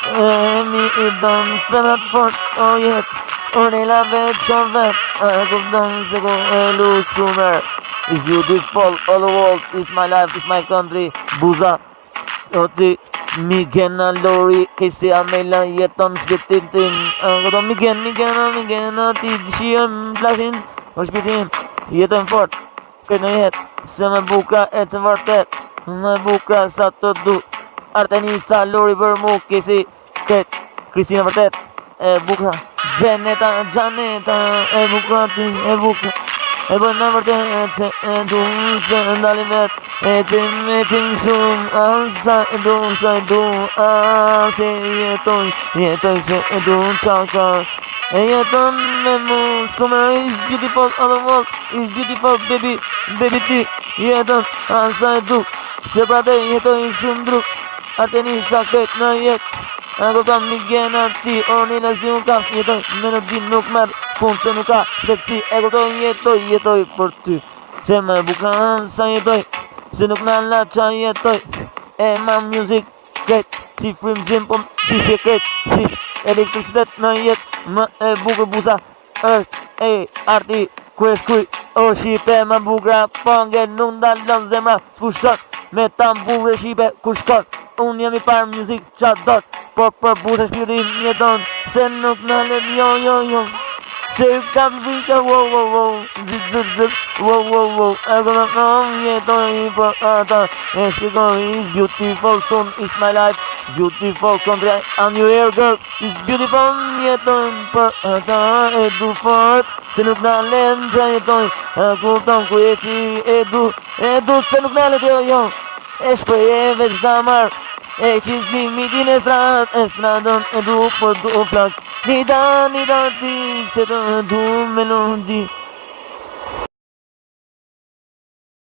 Mi I dënë femrat fort, oh jet. Unë I la vetë që vetë, kupton se ku e lusu merë. It's beautiful, all the world, it's my life, it's my country. Buza, o ti, Miguel Lori, che si Amela jeton shpirtin tim. Kupton Miguel, ti dëshion flashin, o shpirtin, jetën fort. Këtë në jetë, se me buka e të vërtet, me buka sa të du. Artenisa Lori për mu, kesi këtë, Kristina vërtet, e buka, Gjaneta, e buka ti, e buka. E bën në vërtet se e du, se ndalim vet, e tim shumë, asa e du, se e du, se jetoj se e du qaka. E jeton me mu, summer is beautiful, all the world is beautiful, baby ti, jeton, asa e du, se pra te jetoj shumë dru, Artenisa këtë në jetë. Ako kam Miguel ti, orë në si unë ka jetoj, me në dim nuk merë fund se nuk ka shpetsi, e kupton jetoj për ty, se me bukan sa jetoj, se nuk në la qa jetoj, e ma music krejt, si frimzim po fifje krejt, si elektricitet në jetë, më e bukur busa, është e arti, kuj, o shipe më bukra, po nge nuk ndalon zemra, s'pushon, me tambure shipe kur shkon, unë jam I parë music qa dot, po për busa shpirtin jeton, se nuk në let jo, se kam vika, wow, zit, wow, e këna kam jetoj për ata, e shpikoj, it's beautiful, son, it's my life, beautiful country, I'm your air girl, it's beautiful, jetoj për ata, e du fort, se nuk në let që jetoj, e kupton ku jeti, e du, se nuk në let jo, e shprej e veç damar, e qizmi mitin e stradon e du për du flak. Nida ti se të du melodi